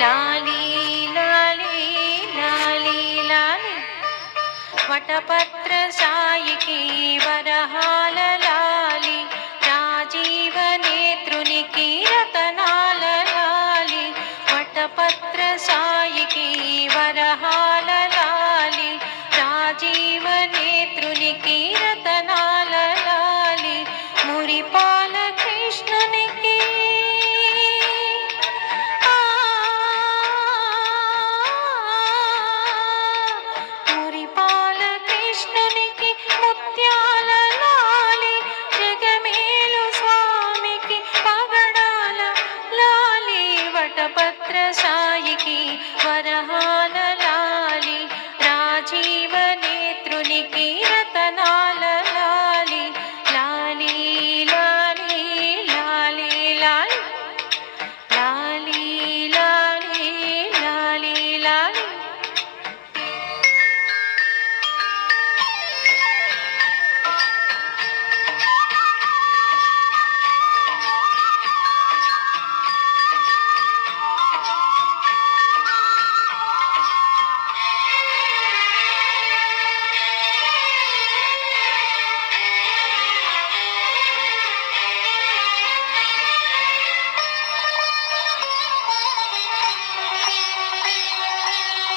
లాలీ లాలీ లాలీ లాలీ వటపత్ర సాయికి వరహాల లాలి రాజీవ నేత్రునికి రతనాల లాలి వటపత్ర సాయికి వరహాల లాలి రాజీవ నేత్రునికి రతనాల లాలి మురిపాల కృష్ణునికి మురిపాల కృష్ణునికి ముత్యాల లాలి జగమేలు స్వామికి పగడాల లాలి వటపత్ర సాయికి వరహాల లాలి రాజీవ నేత్రునికి రతనాల లాలి లాలి లాలి లాలి లాలి లాలి లాలి లాలి లాలి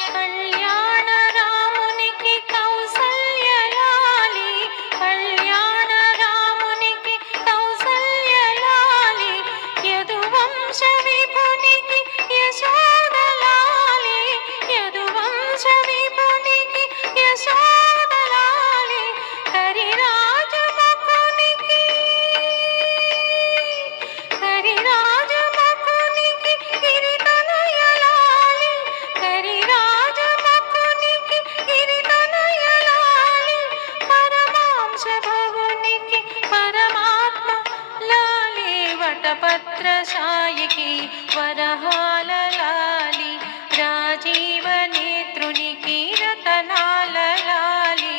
కళ్యాణ రామునికి కౌసల్య లాలి కళ్యాణ రామునికి కౌసల్య లాలి యదువంశ విభునికి యశోద లాలి యదువంశ విభునికి యశోద లాలి హరిరాజ ముఖునికి హరిరాజ ముఖునికి గిరితనయ లాలి హరిరాజ ముఖునికి గిరితనయ లాలి పరమాంశ భవునికి పరమాత్మ లాలి వటపత్ర సాయికి వరహాల లాలి రాజీవ నేత్రునికి రతనాల లాలి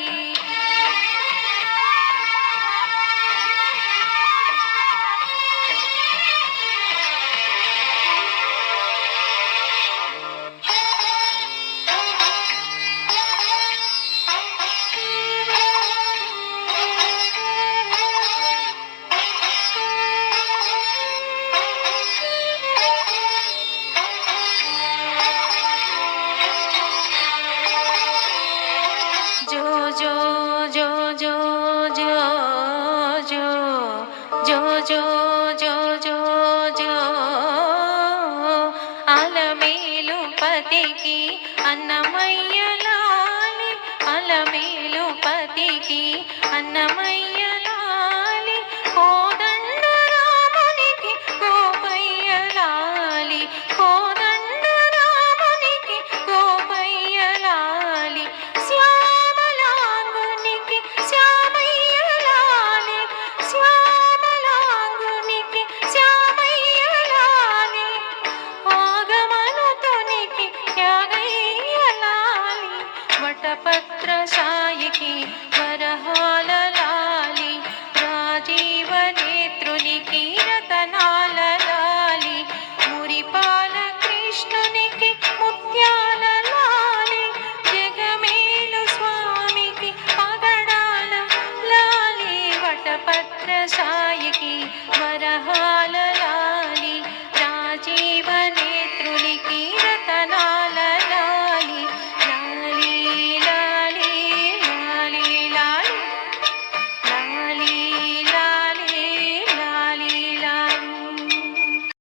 జో జో జో జో జో జో జో జో జో జో జో అలమేలు పతికి అన్నమయ్య లాలి అలమేలు పతికి